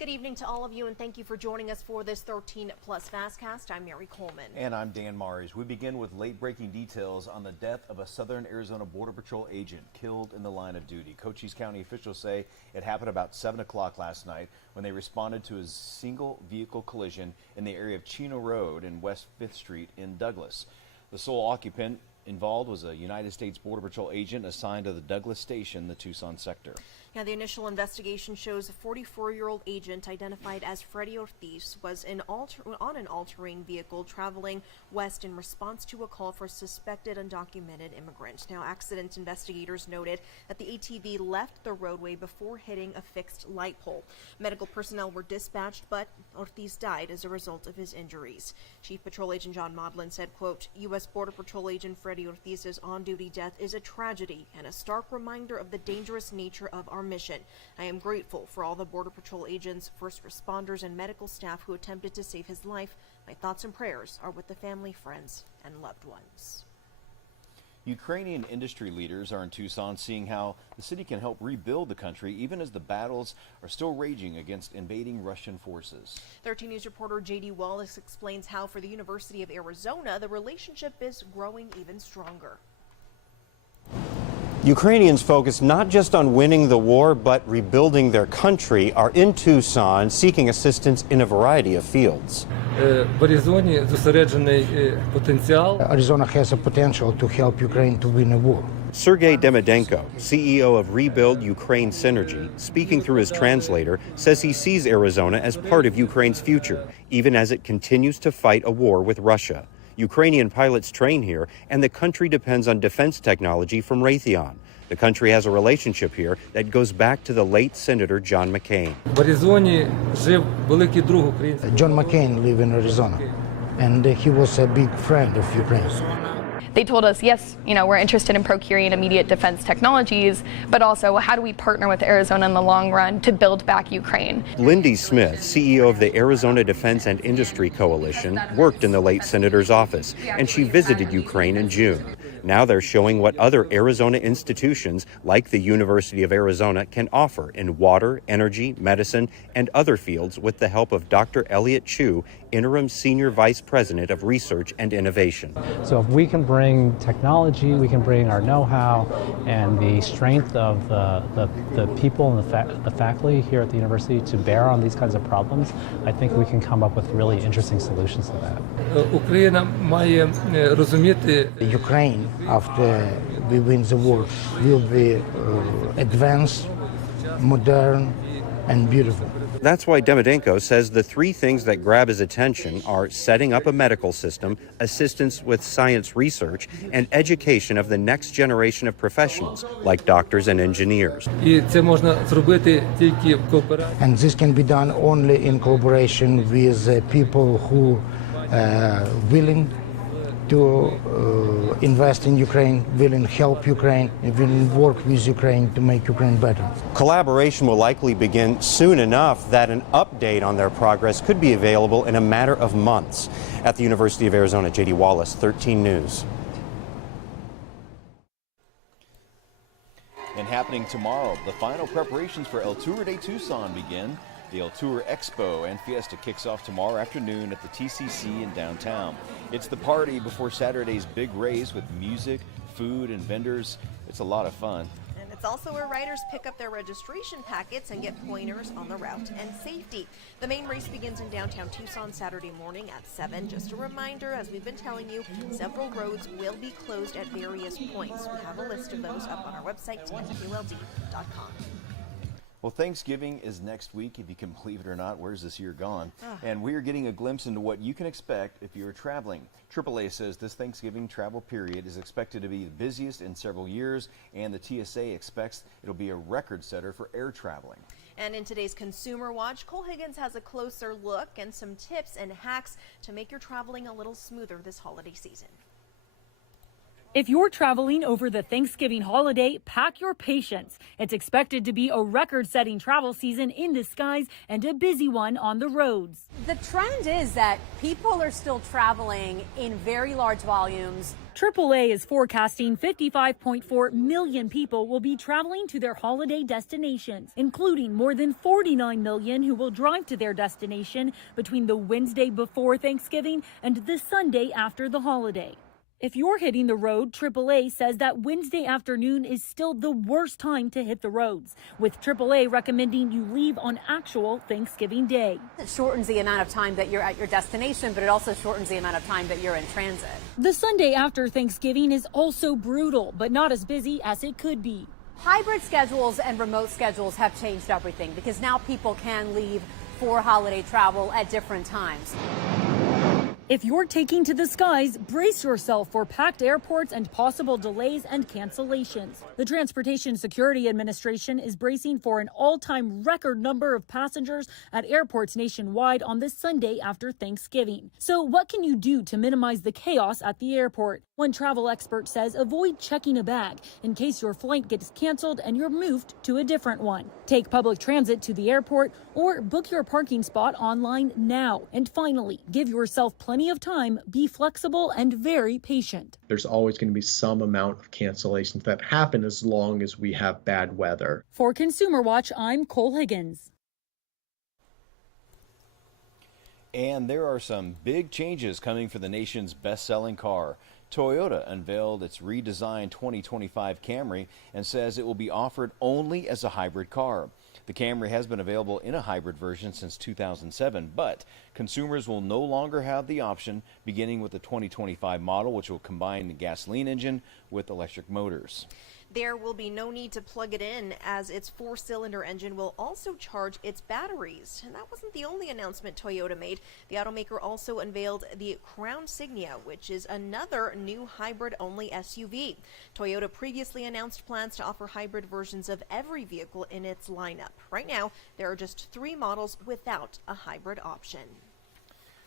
Good evening to all of you, and thank you for joining us for this 13 Plus FastCast. I'm Mary Coleman. And I'm Dan Mares. We begin with late-breaking details on the death of a Southern Arizona Border Patrol agent killed in the line of duty. Cochise County officials say it happened about 7 o'clock last night when they responded to a single vehicle collision in the area of Chino Road and West 5th Street in Douglas. The sole occupant involved was a United States Border Patrol agent assigned to the Douglas station, the Tucson sector. Yeah, the initial investigation shows a 44-year-old agent identified as Freddie Ortiz was on an all-terrain vehicle traveling west in response to a call for a suspected undocumented immigrant. Now, accident investigators noted that the ATV left the roadway before hitting a fixed light pole. Medical personnel were dispatched, but Ortiz died as a result of his injuries. Chief Patrol Agent John Maudlin said, quote, U.S. Border Patrol Agent Freddie Ortiz's on-duty death is a tragedy and a stark reminder of the dangerous nature of our mission. I am grateful for all the Border Patrol agents, first responders, and medical staff who attempted to save his life. My thoughts and prayers are with the family, friends, and loved ones. Ukrainian industry leaders are in Tucson seeing how the city can help rebuild the country even as the battles are still raging against invading Russian forces. 13 News reporter J.D. Wallace explains how for the University of Arizona the relationship is growing even stronger. Ukrainians focused not just on winning the war, but rebuilding their country, are in Tucson seeking assistance in a variety of fields. Arizona has a potential to help Ukraine to win a war. Sergei Demydenko, CEO of Rebuild Ukraine Synergy, speaking through his translator, says he sees Arizona as part of Ukraine's future, even as it continues to fight a war with Russia. Ukrainian pilots train here, and the country depends on defense technology from Raytheon. The country has a relationship here that goes back to the late Senator John McCain. John McCain lived in Arizona, and he was a big friend of Ukraine. They told us, yes, we're interested in procuring immediate defense technologies, but also how do we partner with Arizona in the long run to build back Ukraine? Lindy Smith, CEO of the Arizona Defense and Industry Coalition, worked in the late senator's office, and she visited Ukraine in June. Now they're showing what other Arizona institutions, like the University of Arizona, can offer in water, energy, medicine, and other fields with the help of Dr. Elliot Chu, Interim Senior Vice President of Research and Innovation. So if we can bring technology, we can bring our know-how and the strength of the people and the faculty here at the university to bear on these kinds of problems, I think we can come up with really interesting solutions to that. Ukraine, after we win the war, will be advanced, modern, and beautiful. That's why Demydenko says the three things that grab his attention are setting up a medical system, assistance with science research, and education of the next generation of professionals, like doctors and engineers. And this can be done only in collaboration with people who are willing to invest in Ukraine, willing to help Ukraine, and willing to work with Ukraine to make Ukraine better. Collaboration will likely begin soon enough that an update on their progress could be available in a matter of months. At the University of Arizona, J.D. Wallace, 13 News. And happening tomorrow, the final preparations for El Tour de Tucson begin. The El Tour Expo and Fiesta kicks off tomorrow afternoon at the TCC in downtown. It's the party before Saturday's big race with music, food, and vendors. It's a lot of fun. And it's also where riders pick up their registration packets and get pointers on the route and safety. The main race begins in downtown Tucson Saturday morning at 7. Just a reminder, as we've been telling you, several roads will be closed at various points. We have a list of those up on our website, KQLD.com. Well, Thanksgiving is next week, if you can believe it or not. Where's this year gone? And we are getting a glimpse into what you can expect if you're traveling. AAA says this Thanksgiving travel period is expected to be the busiest in several years, and the TSA expects it'll be a record setter for air traveling. And in today's Consumer Watch, Cole Higgins has a closer look and some tips and hacks to make your traveling a little smoother this holiday season. If you're traveling over the Thanksgiving holiday, pack your patience. It's expected to be a record-setting travel season in the skies and a busy one on the roads. The trend is that people are still traveling in very large volumes. AAA is forecasting 55.4 million people will be traveling to their holiday destinations, including more than 49 million who will drive to their destination between the Wednesday before Thanksgiving and the Sunday after the holiday. If you're hitting the road, AAA says that Wednesday afternoon is still the worst time to hit the roads, with AAA recommending you leave on actual Thanksgiving Day. It shortens the amount of time that you're at your destination, but it also shortens the amount of time that you're in transit. The Sunday after Thanksgiving is also brutal, but not as busy as it could be. Hybrid schedules and remote schedules have changed everything because now people can leave for holiday travel at different times. If you're taking to the skies, brace yourself for packed airports and possible delays and cancellations. The Transportation Security Administration is bracing for an all-time record number of passengers at airports nationwide on this Sunday after Thanksgiving. So what can you do to minimize the chaos at the airport? One travel expert says avoid checking a bag in case your flight gets canceled and you're moved to a different one. Take public transit to the airport or book your parking spot online now. And finally, give yourself plenty of time, be flexible and very patient. There's always going to be some amount of cancellations that happen as long as we have bad weather. For Consumer Watch, I'm Cole Higgins. And there are some big changes coming for the nation's best-selling car. Toyota unveiled its redesigned 2025 Camry and says it will be offered only as a hybrid car. The Camry has been available in a hybrid version since 2007, but consumers will no longer have the option beginning with the 2025 model, which will combine the gasoline engine with electric motors. There will be no need to plug it in, as its 4-cylinder engine will also charge its batteries. And that wasn't the only announcement Toyota made. The automaker also unveiled the Crown Signia, which is another new hybrid-only SUV. Toyota previously announced plans to offer hybrid versions of every vehicle in its lineup. Right now, there are just 3 models without a hybrid option.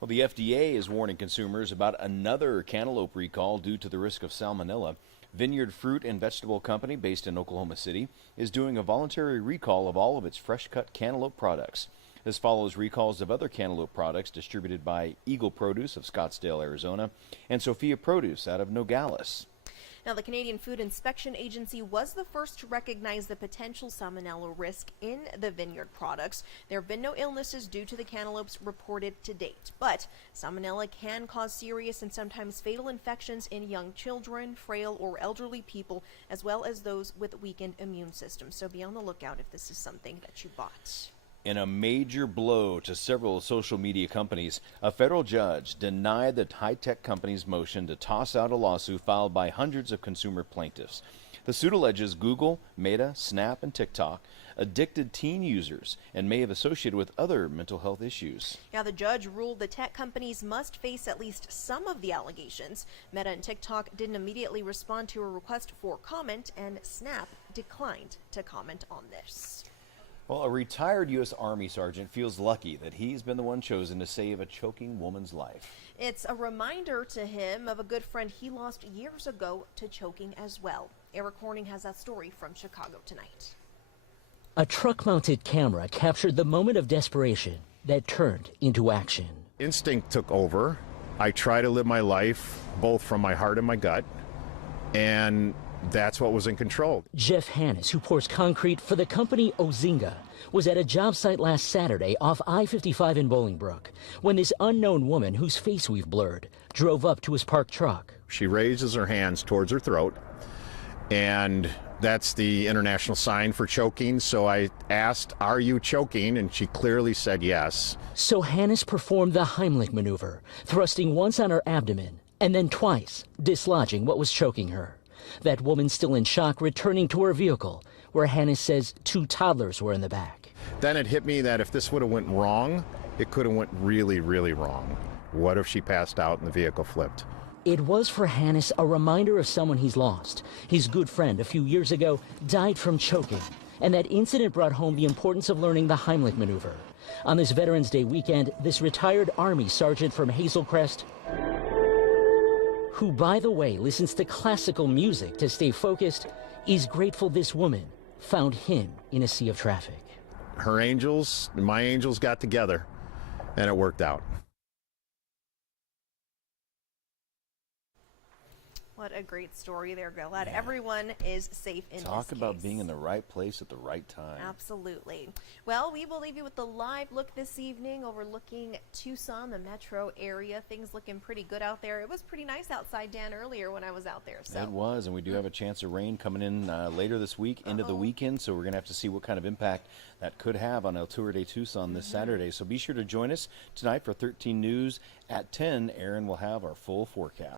Well, the FDA is warning consumers about another cantaloupe recall due to the risk of salmonella. Vineyard Fruit and Vegetable Company, based in Oklahoma City, is doing a voluntary recall of all of its fresh-cut cantaloupe products. This follows recalls of other cantaloupe products distributed by Eagle Produce of Scottsdale, Arizona, and Sophia Produce out of Nogales. Now, the Canadian Food Inspection Agency was the first to recognize the potential salmonella risk in the Vineyard products. There have been no illnesses due to the cantaloupes reported to date, but salmonella can cause serious and sometimes fatal infections in young children, frail or elderly people, as well as those with weakened immune systems. So be on the lookout if this is something that you bought. In a major blow to several social media companies, a federal judge denied the high-tech company's motion to toss out a lawsuit filed by hundreds of consumer plaintiffs. The suit alleges Google, Meta, Snap, and TikTok addicted teen users and may have associated with other mental health issues. Now, the judge ruled the tech companies must face at least some of the allegations. Meta and TikTok didn't immediately respond to a request for comment, and Snap declined to comment on this. Well, a retired U.S. Army sergeant feels lucky that he's been the one chosen to save a choking woman's life. It's a reminder to him of a good friend he lost years ago to choking as well. Eric Horning has that story from Chicago tonight. A truck-mounted camera captured the moment of desperation that turned into action. Instinct took over. I try to live my life both from my heart and my gut, and that's what was in control. Jeff Hannes, who pours concrete for the company Ozinga, was at a job site last Saturday off I-55 in Bolingbrook when this unknown woman, whose face we've blurred, drove up to his parked truck. She raises her hands towards her throat, and that's the international sign for choking. So I asked, "Are you choking?" And she clearly said yes. So Hannes performed the Heimlich maneuver, thrusting once on her abdomen and then twice, dislodging what was choking her. That woman, still in shock, returning to her vehicle, where Hannes says 2 toddlers were in the back. Then it hit me that if this would have went wrong, it could have went really, really wrong. What if she passed out and the vehicle flipped? It was for Hannes a reminder of someone he's lost. His good friend a few years ago died from choking, and that incident brought home the importance of learning the Heimlich maneuver. On this Veterans Day weekend, this retired Army sergeant from Hazel Crest, who, by the way, listens to classical music to stay focused, is grateful this woman found him in a sea of traffic. Her angels and my angels got together, and it worked out. Well, What a great story there. Glad everyone is safe in this Talk about case. being in the right place at the right time. Absolutely. Well, we will leave you with the live look this evening overlooking Tucson, the metro area. Things looking pretty good out there. It was pretty nice outside, Dan, earlier when I was out there. So It was, and we do have a chance of rain coming in later this week, into the weekend, so we're going to have to see what kind of impact that could have on El Tour de Tucson this Saturday. So be sure to join us tonight for 13 News at 10. Aaron will have our full forecast.